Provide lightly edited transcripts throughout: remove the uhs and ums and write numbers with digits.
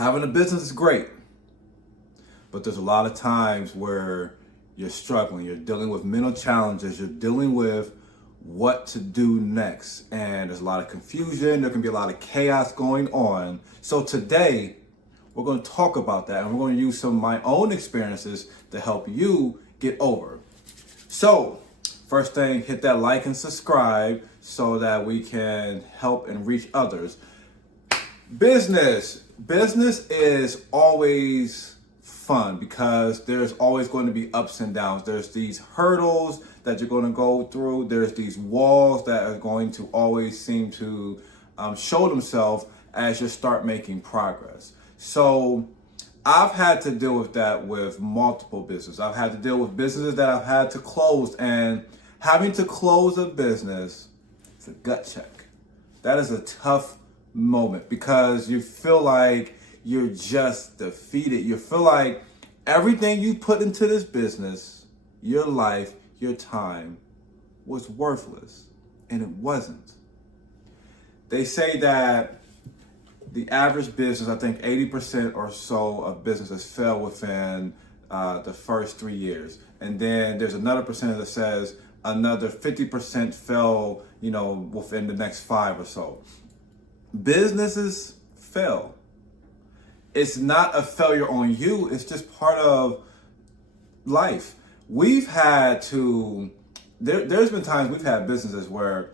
Having a business is great, but there's a lot of times where you're struggling, you're dealing with mental challenges, you're dealing with what to do next, and there's a lot of confusion, there can be a lot of chaos going on. So today, we're going to talk about that, and we're going to use some of my own experiences to help you get over. So, first thing, hit that like and subscribe so that we can help and reach others. Business is always fun because there's always going to be ups and downs. There's these hurdles that you're going to go through. There's these walls that are going to always seem to show themselves as you start making progress. So I've had to deal with that with multiple businesses. I've had to deal with businesses that I've had to close, and having to close a business, it's a gut check. That is a tough moment because you feel like you're just defeated. You feel like everything you put into this business, your life, your time, was worthless, and it wasn't. They say that the average business, I think 80% or so of businesses fail within the first 3 years. And then there's another percentage that says another 50% fail, within the next 5 or so. Businesses fail. It's not a failure on you, it's just part of life. We've had to, there's been times we've had businesses where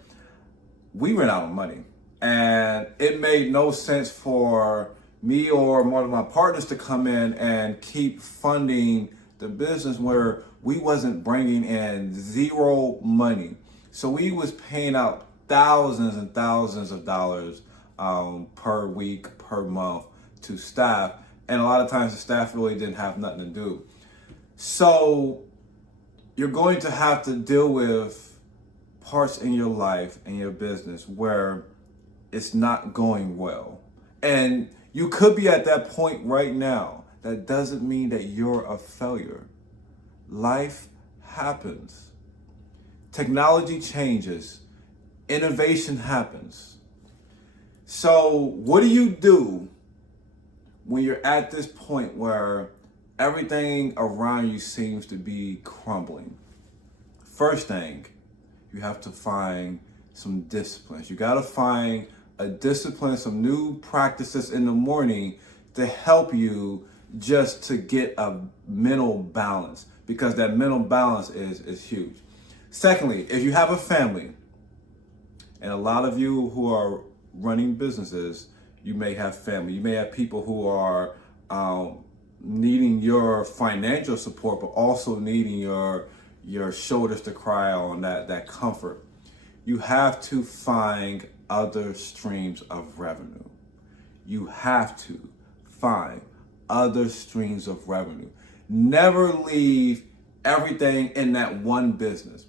we ran out of money. And it made no sense for me or one of my partners to come in and keep funding the business where we wasn't bringing in zero money. So we was paying out thousands and thousands of dollars per week, per month to staff. And a lot of times the staff really didn't have nothing to do. So you're going to have to deal with parts in your life and your business where it's not going well. And you could be at that point right now. That doesn't mean that you're a failure. Life happens. Technology changes. Innovation happens. So what do you do when you're at this point where everything around you seems to be crumbling? First thing, you have to find some disciplines. You got to find a discipline, some new practices in the morning to help you just to get a mental balance, because that mental balance is huge. Secondly, if you have a family, and a lot of you who are running businesses, you may have family. You may have people who are needing your financial support, but also needing your shoulders to cry on, that comfort. You have to find other streams of revenue. You have to find other streams of revenue. Never leave everything in that one business.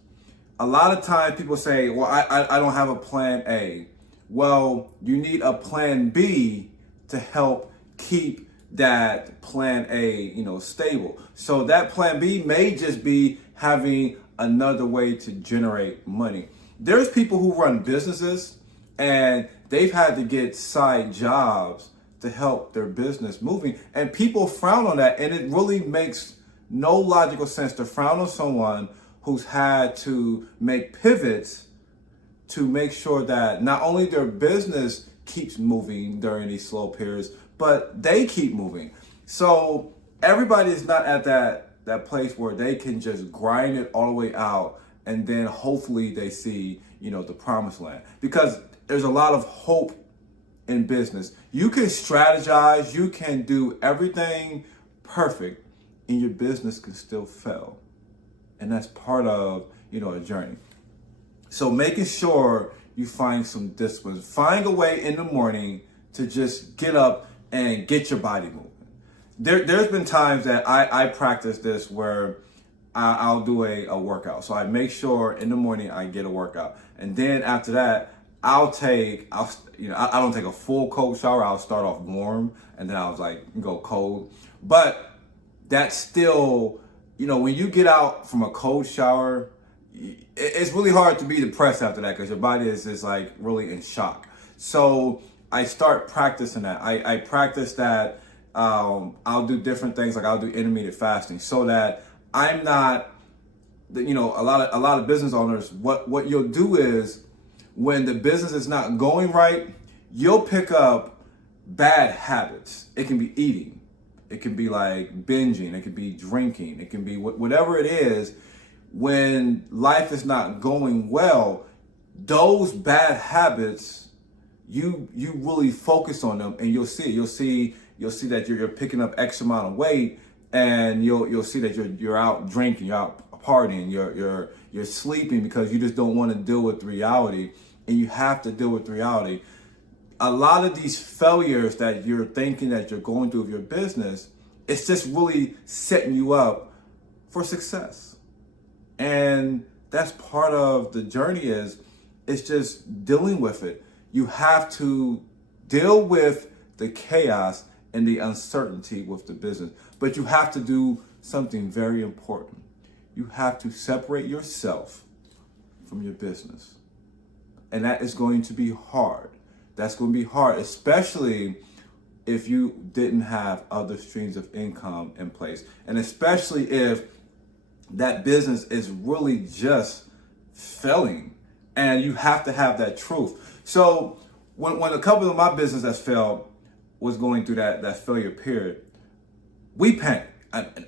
A lot of times people say, well, I don't have a plan A. Well, you need a plan B to help keep that plan A, stable. So that plan B may just be having another way to generate money. There's people who run businesses and they've had to get side jobs to help their business moving. And people frown on that, and it really makes no logical sense to frown on someone who's had to make pivots to make sure that not only their business keeps moving during these slow periods, but they keep moving. So everybody is not at that place where they can just grind it all the way out and then hopefully they see, the promised land. Because there's a lot of hope in business. You can strategize, you can do everything perfect, and your business can still fail. And that's part of, a journey. So making sure you find some discipline. Find a way in the morning to just get up and get your body moving. There's been times that I practice this where I'll do a workout. So I make sure in the morning I get a workout. And then after that, I don't take a full cold shower. I'll start off warm and then I'll go cold. But that's still, when you get out from a cold shower, it's really hard to be depressed after that because your body is just really in shock. So I start practicing that. I practice that I'll do different things, like I'll do intermittent fasting, so that I'm not, a lot of business owners, what you'll do is, when the business is not going right, you'll pick up bad habits. It can be eating, it can be like binging, it can be drinking, it can be whatever it is. When life is not going well, those bad habits, you really focus on them, and you'll see that you're picking up X amount of weight, and you'll see that you're out drinking, you're out partying, you're sleeping, because you just don't want to deal with reality, and you have to deal with reality. A lot of these failures that you're thinking that you're going through with your business, it's just really setting you up for success. And that's part of the journey, it's just dealing with it. You have to deal with the chaos and the uncertainty with the business, but you have to do something very important. You have to separate yourself from your business. And that is going to be hard. That's going to be hard, especially if you didn't have other streams of income in place. And especially if that business is really just failing, and you have to have that truth. So when a couple of my business that failed was going through that failure period, we panicked.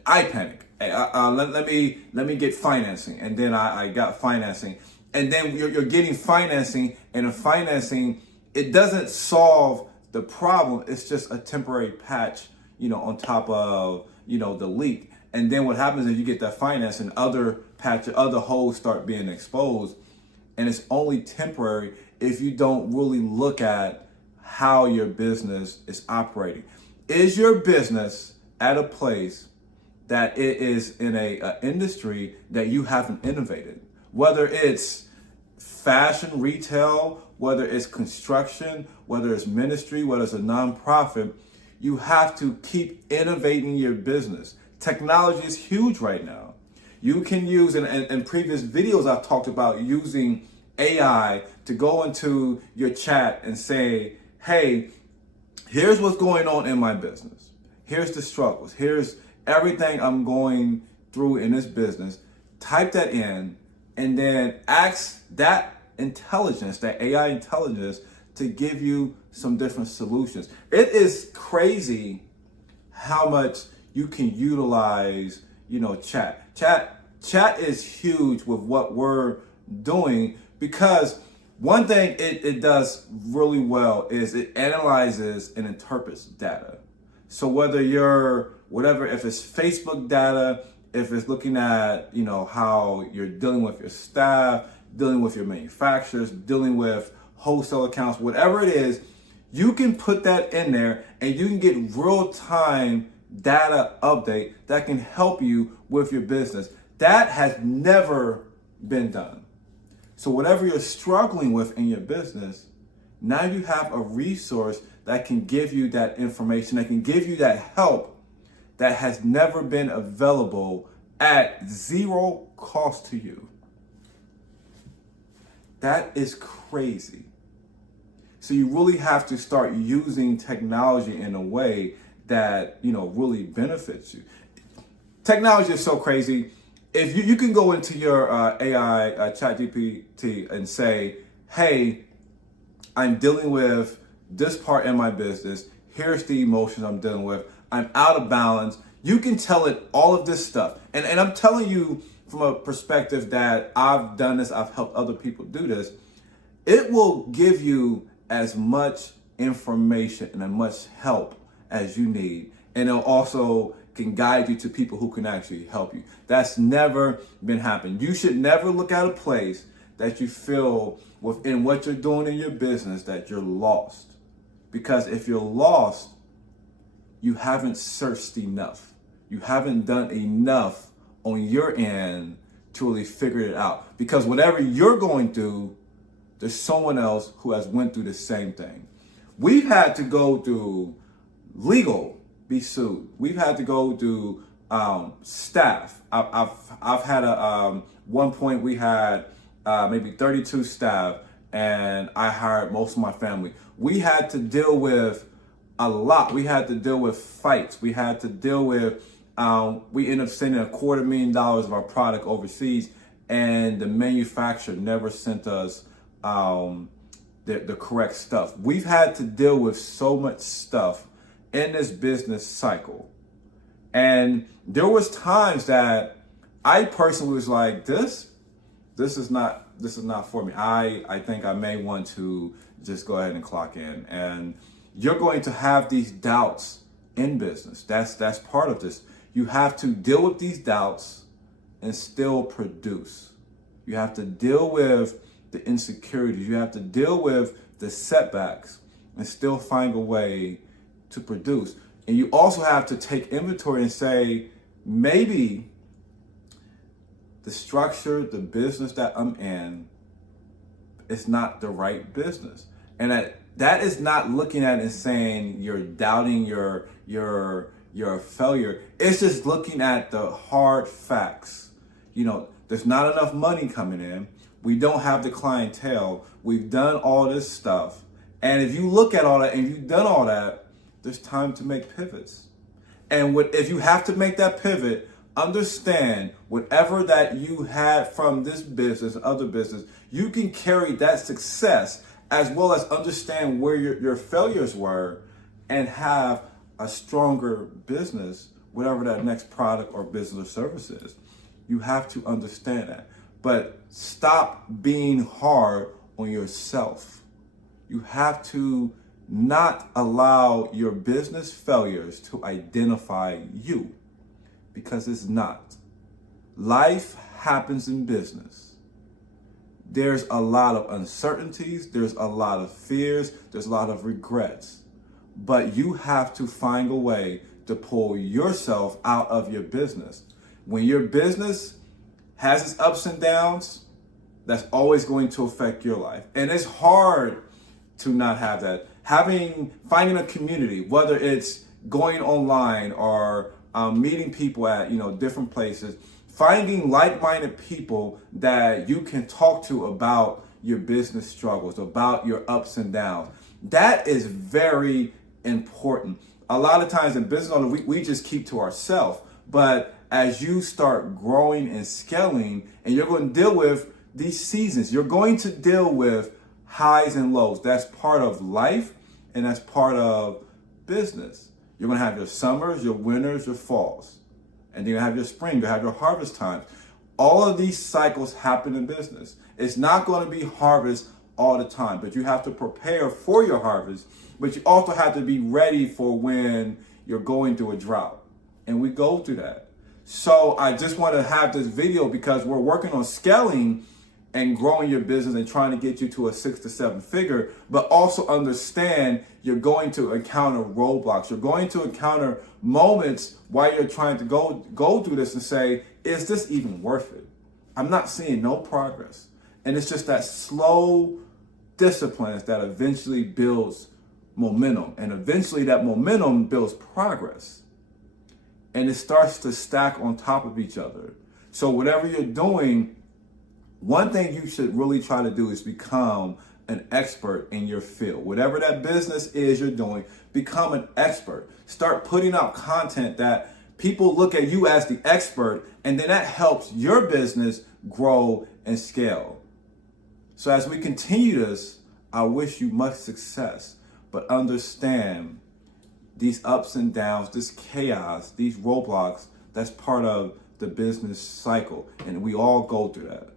I panicked. Let me get financing, and then I got financing, and then you're getting financing, and the financing, it doesn't solve the problem. It's just a temporary patch, on top of the leak. And then what happens is you get that finance, and other holes start being exposed, and it's only temporary if you don't really look at how your business is operating. Is your business at a place that it is in a industry that you haven't innovated? Whether it's fashion, retail, whether it's construction, whether it's ministry, whether it's a nonprofit, you have to keep innovating your business. Technology is huge right now. You can use, and in previous videos I've talked about using AI to go into your chat and say, hey, here's what's going on in my business. Here's the struggles. Here's everything I'm going through in this business. Type that in, and then ask that intelligence, that AI intelligence, to give you some different solutions. It is crazy how much you can utilize, chat. Chat is huge with what we're doing, because one thing it does really well is it analyzes and interprets data. So whether if it's Facebook data, if it's looking at, how you're dealing with your staff, dealing with your manufacturers, dealing with wholesale accounts, whatever it is, you can put that in there, and you can get real-time data update that can help you with your business. That has never been done. So whatever you're struggling with in your business, now you have a resource that can give you that information, that can give you that help that has never been available at zero cost to you. That is crazy. So you really have to start using technology in a way that, really benefits you. Technology is so crazy. If you can go into your AI, ChatGPT, and say, hey, I'm dealing with this part in my business. Here's the emotions I'm dealing with. I'm out of balance. You can tell it all of this stuff. And I'm telling you from a perspective that I've done this, I've helped other people do this. It will give you as much information and as much help as you need. And it'll also can guide you to people who can actually help you. That's never been happening. You should never look at a place that you feel within what you're doing in your business that you're lost. Because if you're lost, you haven't searched enough. You haven't done enough on your end to really figure it out. Because whatever you're going through, there's someone else who has went through the same thing. We've had to go through legal, be sued. We've had to go through staff. I've had one point we had maybe 32 staff, and I hired most of my family. We had to deal with a lot. We had to deal with fights. We had to deal with, we ended up sending $250,000 of our product overseas, and the manufacturer never sent us the correct stuff. We've had to deal with so much stuff in this business cycle. And there was times that I personally was like, this is not for me. I think I may want to just go ahead and clock in. And you're going to have these doubts in business. That's part of this. You have to deal with these doubts and still produce. You have to deal with the insecurities. You have to deal with the setbacks and still find a way to produce. And you also have to take inventory and say, maybe the structure, the business that I'm in, is not the right business. And that is not looking at it and saying you're doubting you're a failure. It's just looking at the hard facts. There's not enough money coming in. We don't have the clientele. We've done all this stuff. And if you look at all that and you've done all that, there's time to make pivots. And if you have to make that pivot, understand whatever that you had from this business, other business, you can carry that success as well as understand where your failures were and have a stronger business, whatever that next product or business or service is. You have to understand that. But stop being hard on yourself. You have to not allow your business failures to identify you, because it's not. Life happens in business. There's a lot of uncertainties, there's a lot of fears, there's a lot of regrets. But you have to find a way to pull yourself out of your business. When your business has its ups and downs, that's always going to affect your life. And it's hard to not have that. Finding a community, whether it's going online or meeting people at different places, finding like-minded people that you can talk to about your business struggles, about your ups and downs. That is very important. A lot of times in business owners, we just keep to ourselves. But as you start growing and scaling, and you're going to deal with these seasons, you're going to deal with highs and lows. That's part of life, and that's part of business. You're going to have your summers, your winters, your falls. And then you have your spring, you have your harvest times. All of these cycles happen in business. It's not going to be harvest all the time, but you have to prepare for your harvest. But you also have to be ready for when you're going through a drought. And we go through that. So I just want to have this video because we're working on scaling and growing your business and trying to get you to a 6 to 7 figure, but also understand you're going to encounter roadblocks. You're going to encounter moments while you're trying to go through this and say, is this even worth it? I'm not seeing no progress. And it's just that slow discipline that eventually builds momentum. And eventually that momentum builds progress. And it starts to stack on top of each other. So whatever you're doing, one thing you should really try to do is become an expert in your field. Whatever that business is you're doing, become an expert. Start putting out content that people look at you as the expert, and then that helps your business grow and scale. So as we continue this, I wish you much success, but understand these ups and downs, this chaos, these roadblocks, that's part of the business cycle, and we all go through that.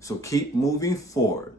So keep moving forward.